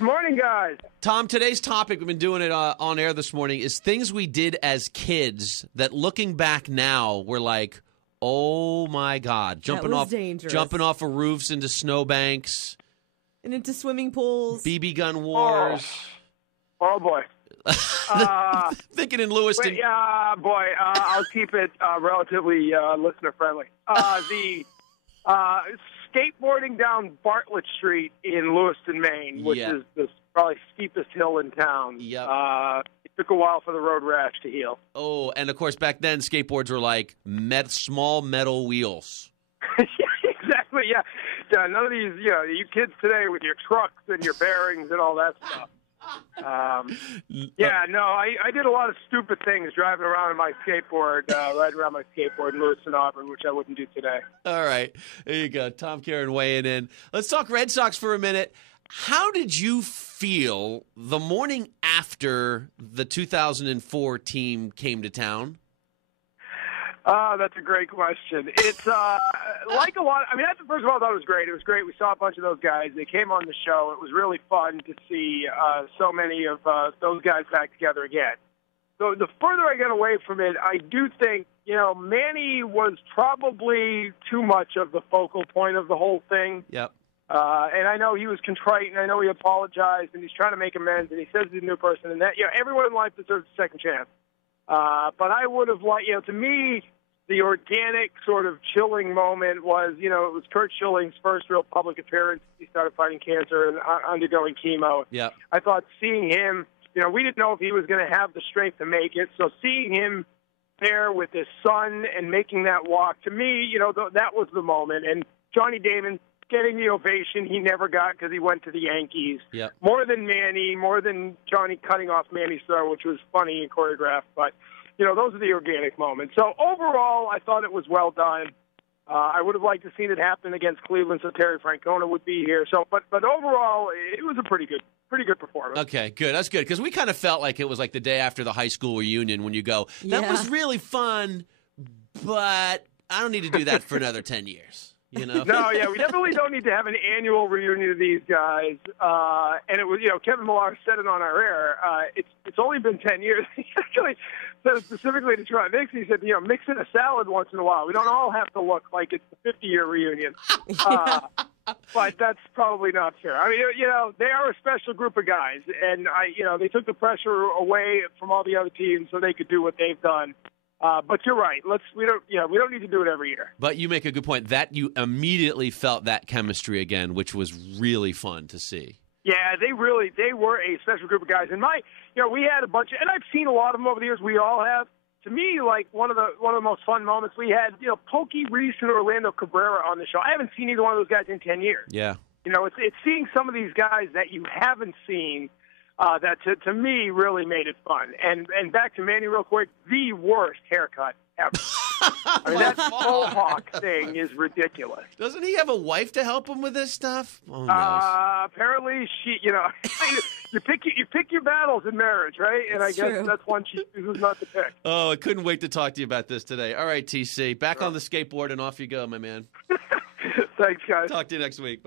Good morning, guys. Tom, today's topic, we've been doing it on air this morning, is things we did as kids that looking back now, we're like, oh my God. Jumping off of roofs into snowbanks. And into swimming pools. BB gun wars. Oh boy. Thinking in Lewiston. I'll keep it relatively listener-friendly. The skateboarding down Bartlett Street in Lewiston, Maine, which is the probably steepest hill in town. Yep. It took a while for the road rash to heal. Oh, and of course, back then, skateboards were like small metal wheels. Yeah, exactly, yeah. None of these, you kids today with your trucks and your bearings and all that stuff. I did a lot of stupid things driving around on my skateboard, riding around my skateboard in Lewiston, Auburn, which I wouldn't do today. All right. There you go. Tom Caron weighing in. Let's talk Red Sox for a minute. How did you feel the morning after the 2004 team came to town? That's a great question. It's like a lot. I mean, first of all, I thought it was great. It was great. We saw a bunch of those guys. They came on the show. It was really fun to see so many of those guys back together again. So the further I get away from it, I do think, Manny was probably too much of the focal point of the whole thing. Yep. And I know he was contrite, and I know he apologized, and he's trying to make amends, and he says he's a new person, and that, everyone in life deserves a second chance. But I would have liked, to me, the organic sort of chilling moment was, it was Kurt Schilling's first real public appearance. He started fighting cancer and undergoing chemo. Yeah. I thought seeing him, we didn't know if he was going to have the strength to make it. So seeing him there with his son and making that walk, to me, that was the moment. And Johnny Damon getting the ovation he never got because he went to the Yankees. Yep. More than Manny, more than Johnny cutting off Manny's throw, which was funny and choreographed. But, those are the organic moments. So overall, I thought it was well done. I would have liked to seen it happen against Cleveland, so Terry Francona would be here. So, but overall, it was a pretty good performance. Okay, good. That's good because we kind of felt like it was like the day after the high school reunion when you go, that was really fun, but I don't need to do that for another 10 years. No, we definitely don't need to have an annual reunion of these guys. And it was, Kevin Millar said it on our air. It's only been 10 years. He actually said it specifically to try mix. He said, mix in a salad once in a while. We don't all have to look like it's the 50-year reunion. But that's probably not fair. I mean, they are a special group of guys, and they took the pressure away from all the other teams so they could do what they've done. But you're right. We don't need to do it every year. But you make a good point that you immediately felt that chemistry again, which was really fun to see. Yeah, they were a special group of guys. And we had a bunch and I've seen a lot of them over the years. We all have. To me, like one of the most fun moments we had, Pokey Reese and Orlando Cabrera on the show. I haven't seen either one of those guys in 10 years. Yeah. It's seeing some of these guys that you haven't seen. That to me really made it fun. And back to Manny real quick, the worst haircut ever. I mean, that mohawk thing is ridiculous. Doesn't he have a wife to help him with this stuff? Oh, no. Apparently she, you pick your battles in marriage, right? And I guess that's one she chooses not to pick. Oh, I couldn't wait to talk to you about this today. All right, TC, back on the skateboard and off you go, my man. Thanks, guys. Talk to you next week.